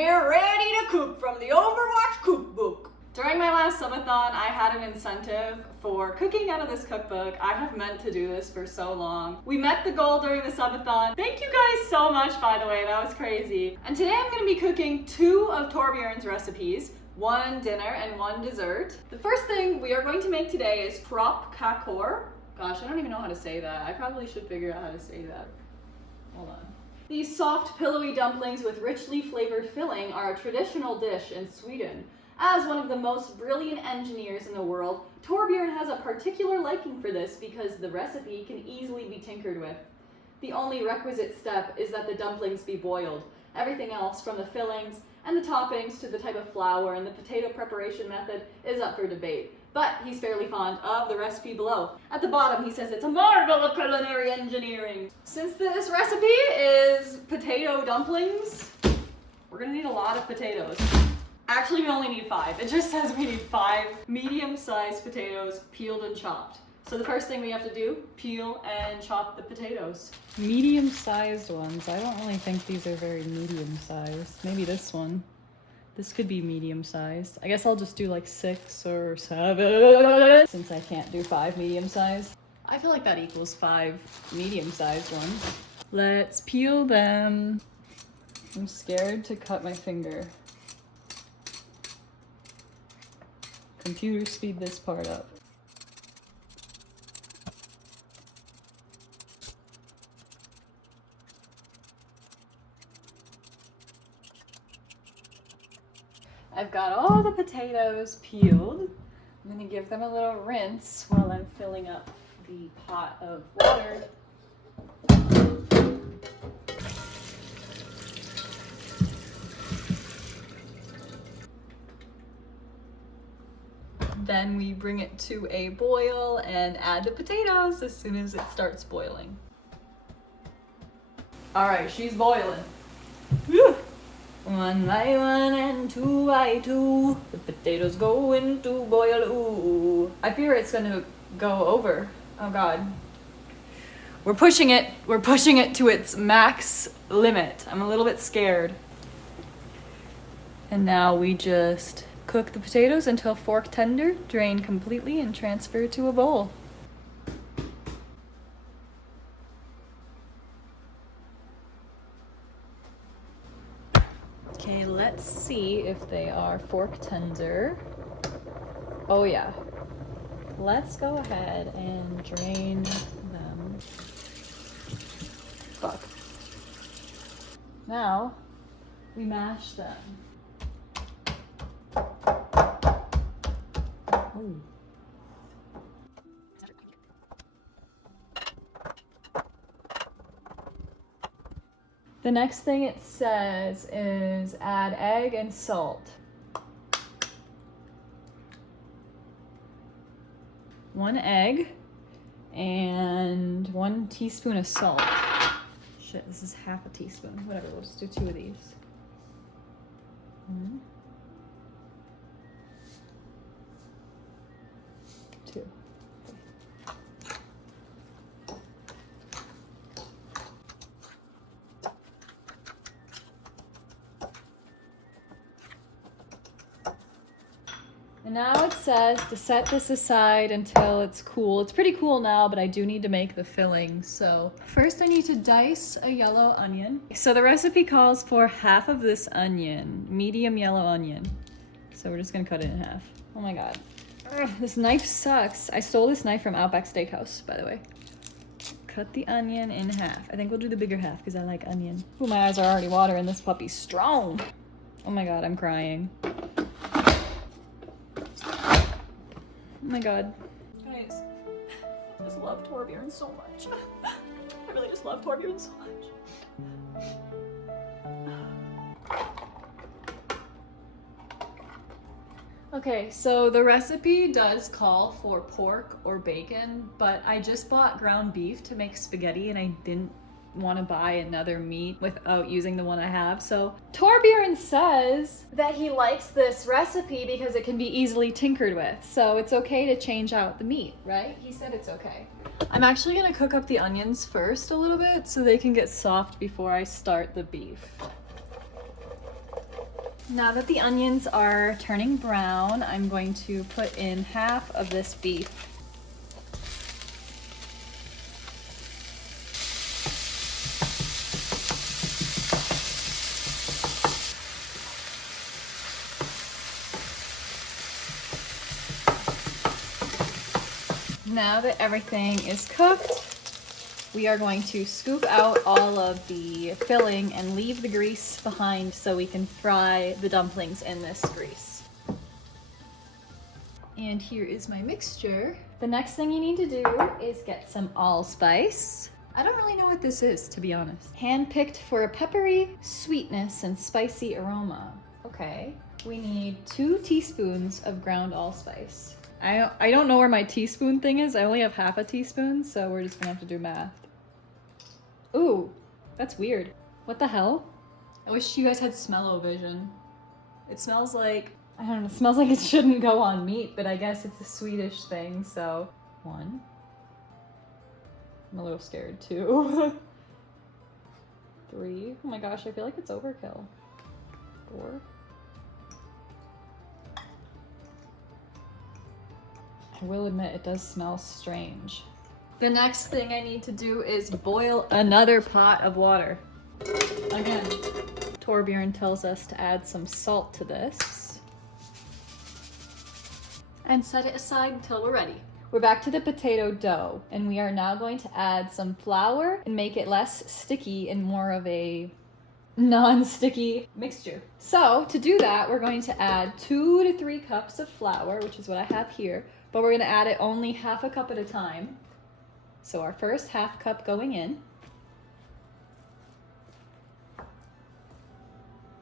here ready to cook from the Overwatch cookbook. During my last subathon, I had an incentive for cooking out of this cookbook. I have meant to do this for so long. We met the goal during the subathon. Thank you guys so much, by the way, that was crazy. And today I'm gonna be cooking 2 of Torbjörn's recipes, 1 dinner and 1 dessert. The first thing we are going to make today is kropkakor. Gosh, I don't even know how to say that. I probably should figure out how to say that. Hold on. These soft, pillowy dumplings with richly flavored filling are a traditional dish in Sweden. As one of the most brilliant engineers in the world, Torbjörn has a particular liking for this because the recipe can easily be tinkered with. The only requisite step is that the dumplings be boiled. Everything else, from the fillings and the toppings to the type of flour and the potato preparation method, is up for debate. But he's fairly fond of the recipe below. At the bottom, he says it's a marvel of culinary engineering. Since this recipe is potato dumplings, we're gonna need a lot of potatoes. Actually, we only need 5. It just says we need 5 medium-sized potatoes, peeled and chopped. So the first thing we have to do, peel and chop the potatoes. Medium-sized ones. I don't really think these are very medium-sized. Maybe this one. This could be medium-sized. I guess I'll just do like 6 or 7, since I can't do 5 medium-sized. I feel like that equals 5 medium-sized ones. Let's peel them. I'm scared to cut my finger. Computer, speed this part up. I've got all the potatoes peeled. I'm gonna give them a little rinse while I'm filling up the pot of water. Then we bring it to a boil and add the potatoes as soon as it starts boiling. All right, she's boiling. Whew. 1 by 1 and 2 by 2, the potatoes go into boil. Ooh, I fear it's gonna go over. Oh God. We're pushing it to its max limit. I'm a little bit scared. And now we just cook the potatoes until fork tender, drain completely, and transfer to a bowl. Okay, let's see if they are fork tender. Oh yeah. Let's go ahead and drain them. Fuck. Now, we mash them. Ooh. The next thing it says is add egg and salt. 1 egg and 1 teaspoon of salt. Shit, this is half a teaspoon. Whatever, we'll just do 2 of these. 1, 2. And now it says to set this aside until it's cool. It's pretty cool now, but I do need to make the filling. So first I need to dice a yellow onion. So the recipe calls for half of this onion, medium yellow onion. So we're just gonna cut it in half. Oh my God. Ugh, this knife sucks. I stole this knife from Outback Steakhouse, by the way. Cut the onion in half. I think we'll do the bigger half because I like onion. Ooh, my eyes are already watering. This puppy's strong. Oh my God, I'm crying. Oh my God. Guys, I just love Torbjörn so much. I really just love Torbjörn so much. Okay, so the recipe does call for pork or bacon, but I just bought ground beef to make spaghetti and I didn't want to buy another meat without using the one I have. So Torbjörn says that he likes this recipe because it can be easily tinkered with. So it's okay to change out the meat, right? He said it's okay. I'm actually gonna cook up the onions first a little bit so they can get soft before I start the beef. Now that the onions are turning brown, I'm going to put in half of this beef. Now that everything is cooked, we are going to scoop out all of the filling and leave the grease behind so we can fry the dumplings in this grease. And here is my mixture. The next thing you need to do is get some allspice. I don't really know what this is, to be honest. Hand-picked for a peppery sweetness and spicy aroma. Okay. We need 2 teaspoons of ground allspice. I don't know where my teaspoon thing is. I only have half a teaspoon, so we're just gonna have to do math. Ooh, that's weird. What the hell? I wish you guys had smell-o-vision. It smells like, I don't know, it smells like it shouldn't go on meat, but I guess it's a Swedish thing, so. 1. I'm a little scared too. 3. Oh my gosh, I feel like it's overkill. 4. I will admit it does smell strange. The next thing I need to do is boil another pot of water. Again, Torbjörn tells us to add some salt to this. And set it aside until we're ready. We're back to the potato dough, and we are now going to add some flour and make it less sticky and more of a non-sticky mixture. So to do that, we're going to add 2 to 3 cups of flour, which is what I have here, but we're gonna add it only half a cup at a time. So our first half cup going in.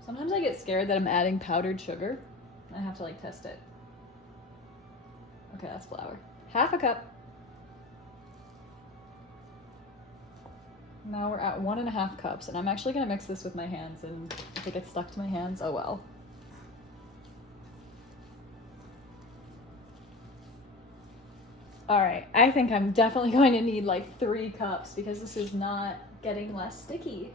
Sometimes I get scared that I'm adding powdered sugar. I have to like test it. Okay, that's flour. Half a cup. Now we're at 1.5 cups, and I'm actually gonna mix this with my hands, and if it gets stuck to my hands, oh well. All right, I think I'm definitely going to need like 3 cups because this is not getting less sticky.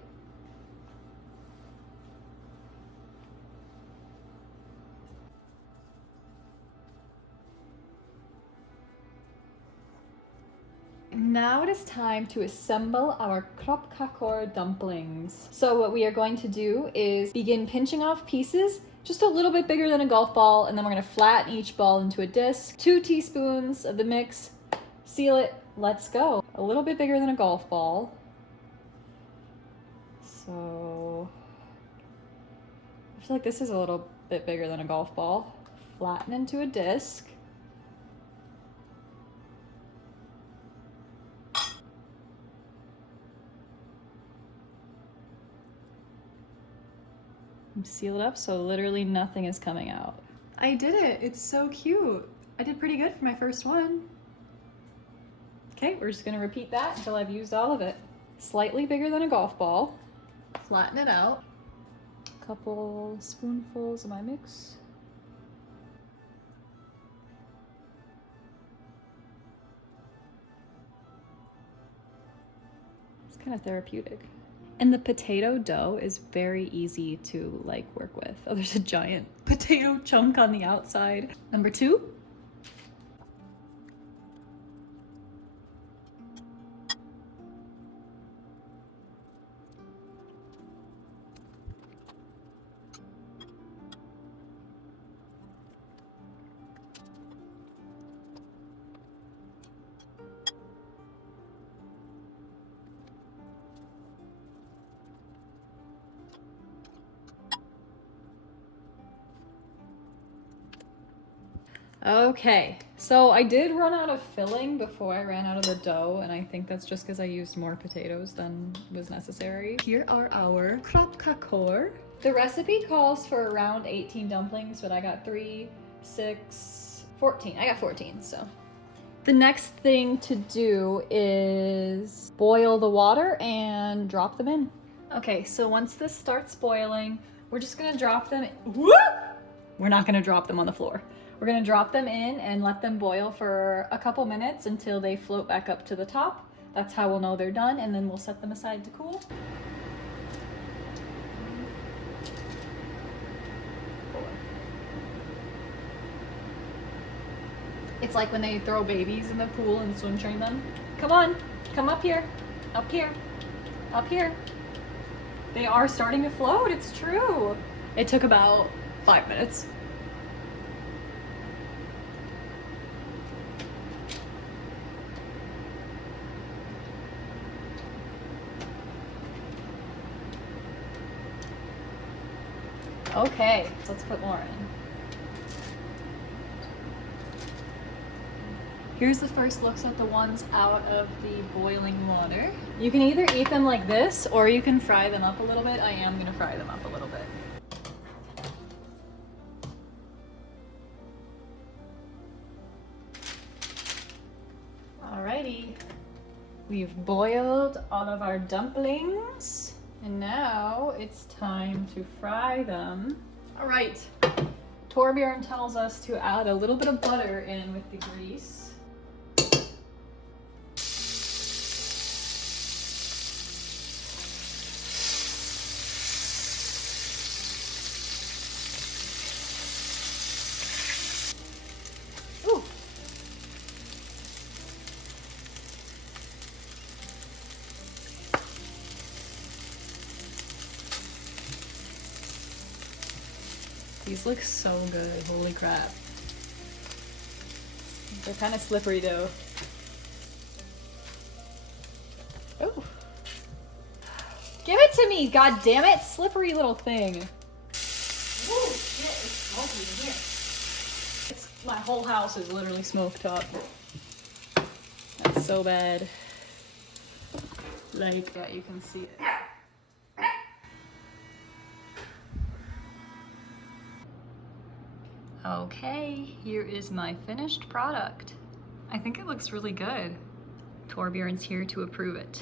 Now it is time to assemble our kropkakor dumplings. So what we are going to do is begin pinching off pieces just a little bit bigger than a golf ball, and then we're gonna flatten each ball into a disc. 2 teaspoons of the mix, seal it, let's go. A little bit bigger than a golf ball. So, I feel like this is a little bit bigger than a golf ball. Flatten into a disc. Seal it up so literally nothing is coming out. I did it! It's so cute! I did pretty good for my first one. Okay, we're just gonna repeat that until I've used all of it. Slightly bigger than a golf ball. Flatten it out. A couple spoonfuls of my mix. It's kind of therapeutic. And the potato dough is very easy to like work with. Oh, there's a giant potato chunk on the outside. Number 2. Okay, so I did run out of filling before I ran out of the dough, and I think that's just because I used more potatoes than was necessary. Here are our kropkakor. The recipe calls for around 18 dumplings, but I got 3, 6, 14. I got 14, so. The next thing to do is boil the water and drop them in. Okay, so once this starts boiling, we're just gonna drop them in. Whoop! We're not gonna drop them on the floor. We're gonna drop them in and let them boil for a couple minutes until they float back up to the top. That's how we'll know they're done, and then we'll set them aside to cool. It's like when they throw babies in the pool and swim train them. Come on, come up here, up here, up here. They are starting to float, it's true. It took about 5 minutes. Okay, so let's put more in. Here's the first looks at the ones out of the boiling water. You can either eat them like this or you can fry them up a little bit. I am gonna fry them up a little bit. Alrighty, we've boiled all of our dumplings and now it's time to fry them. All right, Torbjörn tells us to add a little bit of butter in with the grease. These look so good, holy crap. They're kind of slippery though. Oh. Give it to me, god damn it, slippery little thing. Oh shit, it's smoky in here. My whole house is literally smoked up. That's so bad. Like, yeah, you can see it. Okay, here is my finished product. I think it looks really good. Torbjörn's here to approve it.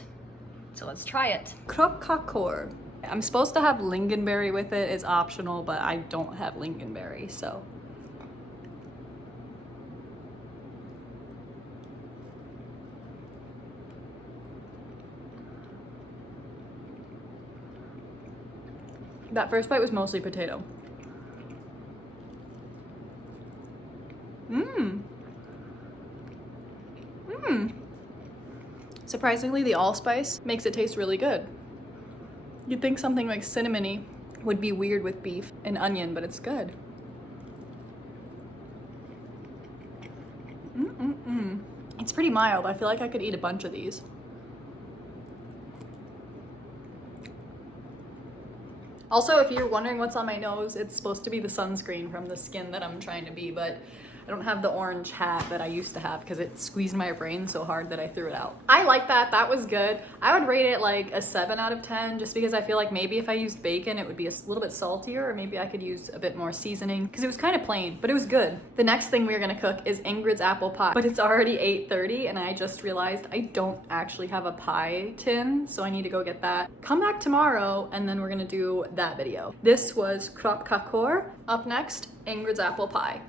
So let's try it. Kropkakor. I'm supposed to have lingonberry with it. It's optional, but I don't have lingonberry, so. That first bite was mostly potato. Surprisingly, the allspice makes it taste really good. You'd think something like cinnamony would be weird with beef and onion, but it's good. It's pretty mild. I feel like I could eat a bunch of these. Also, if you're wondering what's on my nose, it's supposed to be the sunscreen from the skin that I'm trying to be, but I don't have the orange hat that I used to have because it squeezed my brain so hard that I threw it out. I like that, that was good. I would rate it like a 7 out of 10 just because I feel like maybe if I used bacon, it would be a little bit saltier, or maybe I could use a bit more seasoning because it was kind of plain, but it was good. The next thing we're gonna cook is Ingred's apple pie, but it's already 8:30 and I just realized I don't actually have a pie tin, so I need to go get that. Come back tomorrow and then we're gonna do that video. This was kropkakor. Up next, Ingred's apple pie.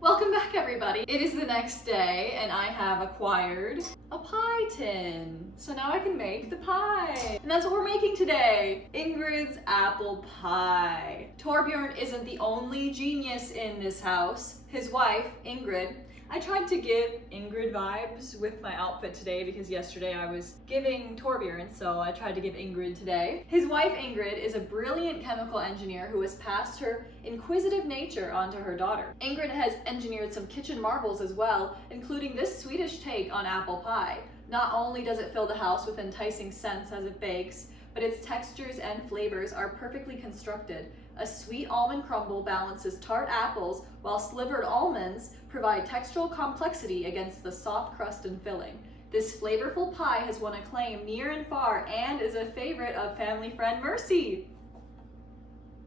Welcome back, everybody. It is the next day and I have acquired a pie tin. So now I can make the pie. And that's what we're making today. Ingrid's apple pie. Torbjörn isn't the only genius in this house. His wife, Ingrid, I tried to give Ingrid vibes with my outfit today because yesterday I was giving Torbjörn, so I tried to give Ingrid today. His wife, Ingrid, is a brilliant chemical engineer who has passed her inquisitive nature onto her daughter. Ingrid has engineered some kitchen marvels as well, including this Swedish take on apple pie. Not only does it fill the house with enticing scents as it bakes, but its textures and flavors are perfectly constructed. A sweet almond crumble balances tart apples, while slivered almonds provide textural complexity against the soft crust and filling. This flavorful pie has won acclaim near and far and is a favorite of family friend Mercy.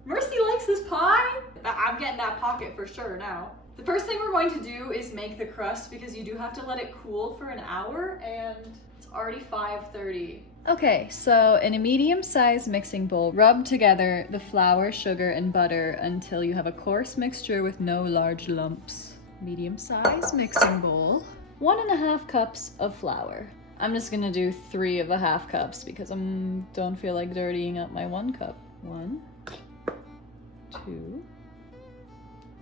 Mercy likes this pie? I'm getting that pocket for sure now. The first thing we're going to do is make the crust because you do have to let it cool for an hour and it's already 5:30. Okay, so in a medium-sized mixing bowl, rub together the flour, sugar, and butter until you have a coarse mixture with no large lumps. Medium-sized mixing bowl. 1.5 cups of flour. I'm just gonna do 3 of the half cups because I don't feel like dirtying up my 1 cup. 1, 2,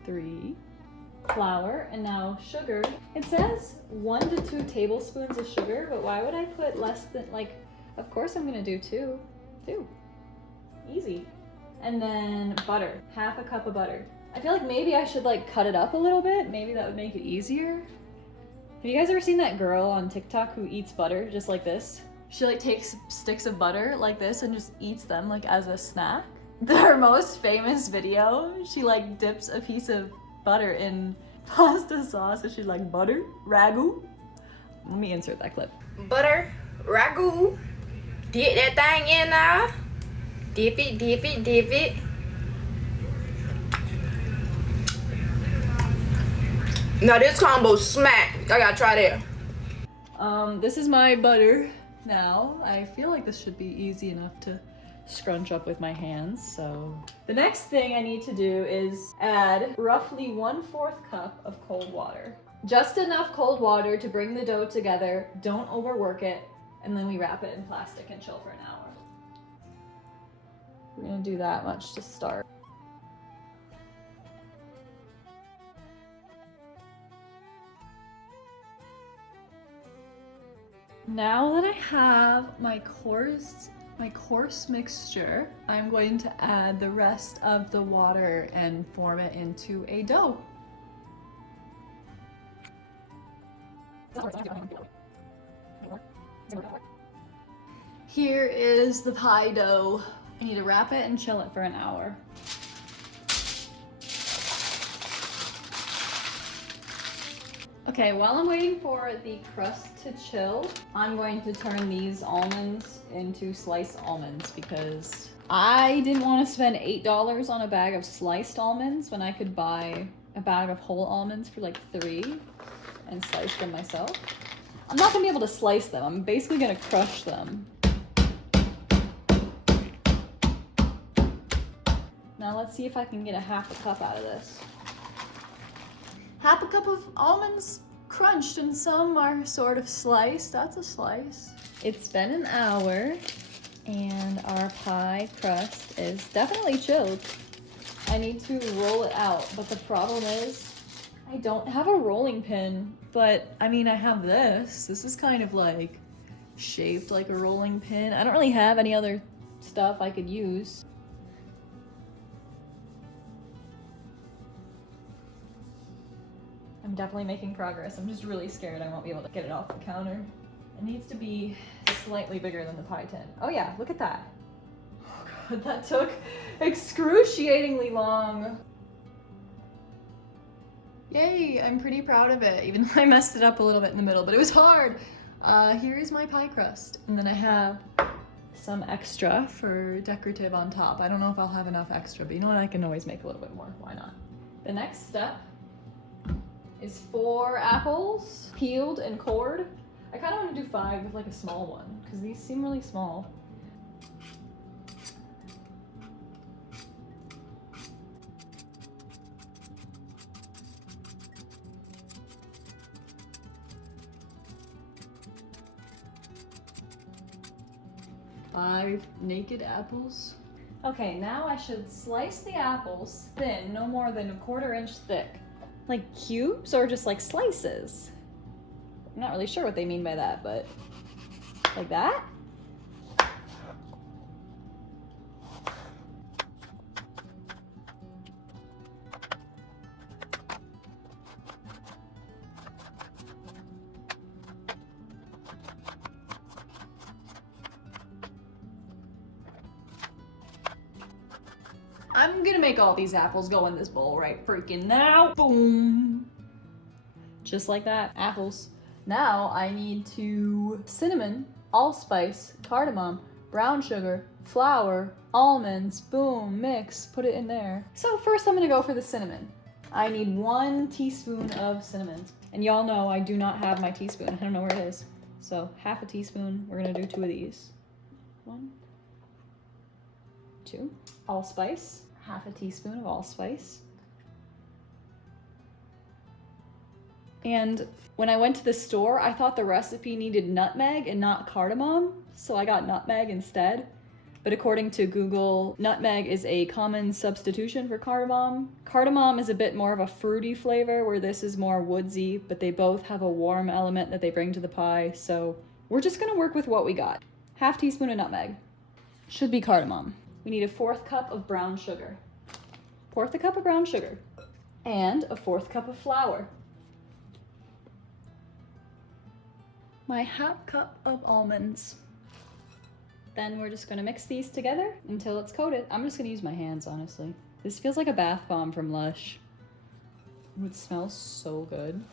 3, flour, and now sugar. It says 1 to 2 tablespoons of sugar, but why would I put less than, like, of course I'm gonna do 2. 2. Easy. And then butter, half a cup of butter. I feel like maybe I should like cut it up a little bit. Maybe that would make it easier. Have you guys ever seen that girl on TikTok who eats butter just like this? She like takes sticks of butter like this and just eats them like as a snack. Her most famous video, she like dips a piece of butter in pasta sauce and she's like, butter, ragu. Let me insert that clip. Butter, ragu. Dip that thing in now. Dip it, dip it, dip it. Now this combo smack. I gotta try that. This is my butter now. I feel like this should be easy enough to scrunch up with my hands, so. The next thing I need to do is add roughly 1/4 cup of cold water. Just enough cold water to bring the dough together, don't overwork it, and then we wrap it in plastic and chill for an hour. We're gonna do that much to start. Now that I have my coarse mixture, I'm going to add the rest of the water and form it into a dough. Here is the pie dough. I need to wrap it and chill it for an hour. Okay, while I'm waiting for the crust to chill, I'm going to turn these almonds into sliced almonds because I didn't want to spend $8 on a bag of sliced almonds when I could buy a bag of whole almonds for like $3 and slice them myself. I'm not gonna be able to slice them. I'm basically gonna crush them. Now let's see if I can get a half a cup out of this. Half a cup of almonds crunched and some are sort of sliced. That's a slice. It's been an hour and our pie crust is definitely chilled. I need to roll it out, but the problem is I don't have a rolling pin, but I mean I have this. This is kind of like shaped like a rolling pin. I don't really have any other stuff I could use. I'm definitely making progress. I'm just really scared I won't be able to get it off the counter. It needs to be slightly bigger than the pie tin. Oh yeah, look at that. Oh God, that took excruciatingly long. Yay, I'm pretty proud of it, even though I messed it up a little bit in the middle, but it was hard. Here is my pie crust. And then I have some extra for decorative on top. I don't know if I'll have enough extra, but you know what? I can always make a little bit more. Why not? The next step is 4 apples, peeled and cored. I kind of want to do 5 with like a small one, because these seem really small. Five naked apples. Okay, now I should slice the apples thin, no more than a 1/4 inch thick. Like cubes or just like slices? I'm not really sure what they mean by that, but like that? I'm gonna make all these apples go in this bowl right freaking now. Boom. Just like that, apples. Now I need to cinnamon, allspice, cardamom, brown sugar, flour, almonds, boom, mix, put it in there. So first I'm gonna go for the cinnamon. I need 1 teaspoon of cinnamon. And y'all know I do not have my teaspoon. I don't know where it is. So half a teaspoon, we're gonna do 2 of these. 1, 2. Allspice, half a teaspoon of allspice. And when I went to the store, I thought the recipe needed nutmeg and not cardamom, so I got nutmeg instead. but according to Google, nutmeg is a common substitution for cardamom. Cardamom is a bit more of a fruity flavor, where this is more woodsy, but they both have a warm element that they bring to the pie, so we're just gonna work with what we got. Half teaspoon of nutmeg. Should be cardamom. We need a 1/4 cup of brown sugar. 1/4 cup of brown sugar. And a 1/4 cup of flour. My 1/2 cup of almonds. Then we're just gonna mix these together until it's coated. I'm just gonna use my hands, honestly. This feels like a bath bomb from Lush. It smells so good.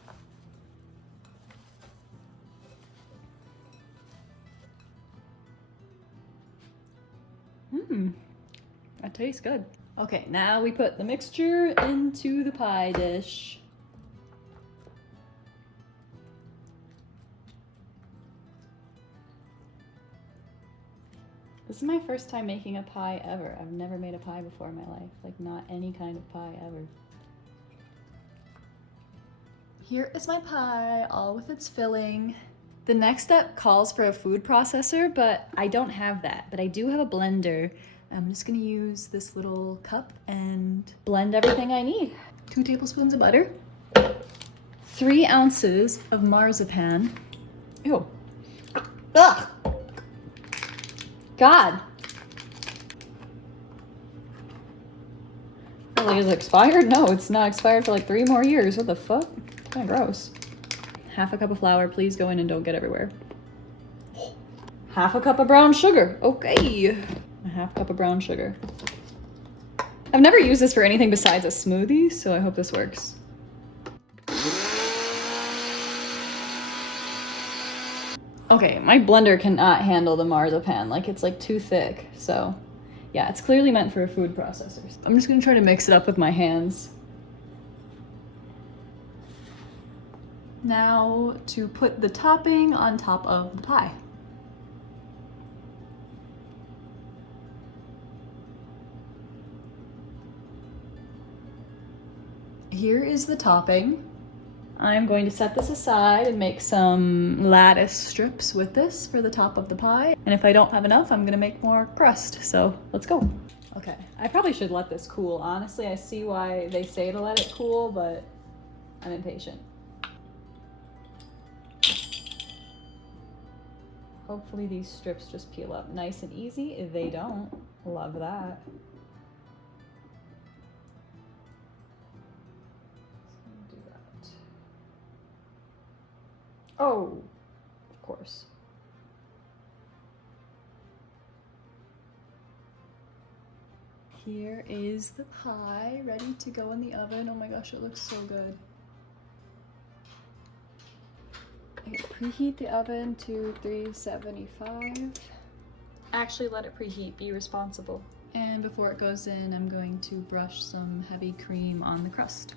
That tastes good. Okay, now we put the mixture into the pie dish. This is my first time making a pie ever. I've never made a pie before in my life. Like, not any kind of pie ever. Here is my pie, all with its filling. The next step calls for a food processor, but I don't have that. But I do have a blender. I'm just gonna use this little cup and blend everything I need. 2 tablespoons of butter. 3 ounces of marzipan. Ew. Ugh! God! Like, is it expired? No, it's not expired for like 3 more years. What the fuck? Kind of gross. 1/2 cup of flour. Please go in and don't get everywhere. 1/2 cup of brown sugar. Okay. 1/2 cup of brown sugar. I've never used this for anything besides a smoothie, so I hope this works. Okay, my blender cannot handle the marzipan. Like, it's like too thick, so yeah, it's clearly meant for a food processor. I'm just gonna try to mix it up with my hands. Now to put the topping on top of the pie. Here is the topping. I'm going to set this aside and make some lattice strips with this for the top of the pie. And if I don't have enough, I'm gonna make more crust. So let's go. Okay, I probably should let this cool. Honestly, I see why they say to let it cool, but I'm impatient. Hopefully these strips just peel up nice and easy. If they don't, love that. Oh, of course. Here is the pie ready to go in the oven. Oh my gosh, it looks so good. Okay, preheat the oven to 375. Actually, let it preheat, be responsible. And before it goes in, I'm going to brush some heavy cream on the crust.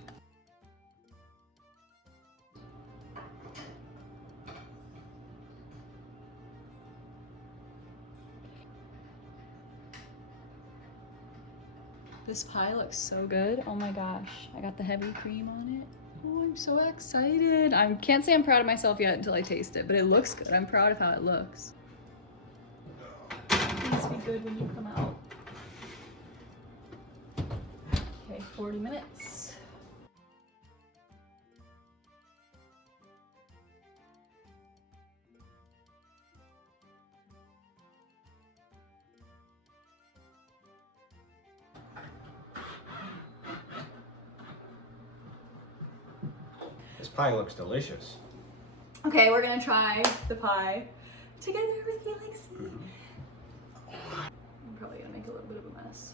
This pie looks so good. Oh my gosh, I got the heavy cream on it. Oh, I'm so excited. I can't say I'm proud of myself yet until I taste it, but it looks good. I'm proud of how it looks. Please be good when you come out. Okay, 40 minutes. This pie looks delicious. Okay, we're gonna try the pie together with you, Lexi. I'm probably gonna make a little bit of a mess.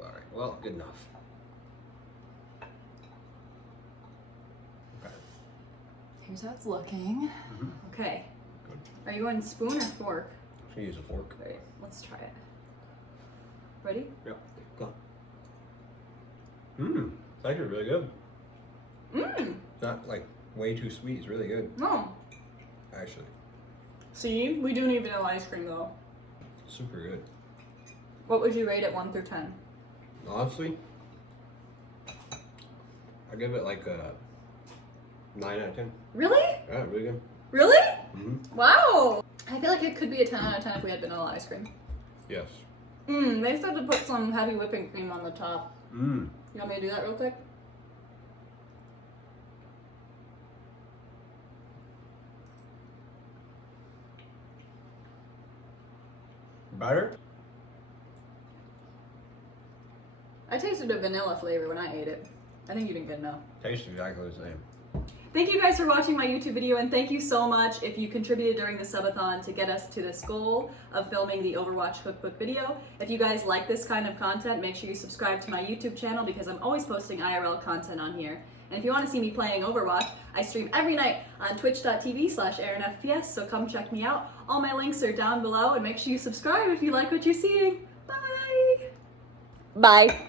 Alright, well, good enough. Okay. Here's how it's looking. Okay. Good. Are you going spoon or fork? I'm gonna use a fork. Alright, let's try it. Ready? Yep. Go. Mmm. It's actually really good. Mmm. It's not like way too sweet. It's really good. No. Actually. See, we do need vanilla ice cream though. Super good. What would you rate it 1 through 10? Honestly, I give it like a 9 out of 10. Really? Yeah, really good. Really? Mm-hmm. Wow. I feel like it could be a 10 out of 10 if we had vanilla ice cream. Yes. They said to put some heavy whipping cream on the top. Mmm. You want me to do that real quick? Better? I tasted a vanilla flavor when I ate it. I think you did good now. Tastes exactly the same. Thank you guys for watching my YouTube video, and thank you so much if you contributed during the subathon to get us to this goal of filming the Overwatch cookbook video. If you guys like this kind of content, make sure you subscribe to my YouTube channel because I'm always posting IRL content on here. And if you want to see me playing Overwatch, I stream every night on twitch.tv/erinfps, so come check me out. All my links are down below, and make sure you subscribe if you like what you're seeing. Bye! Bye.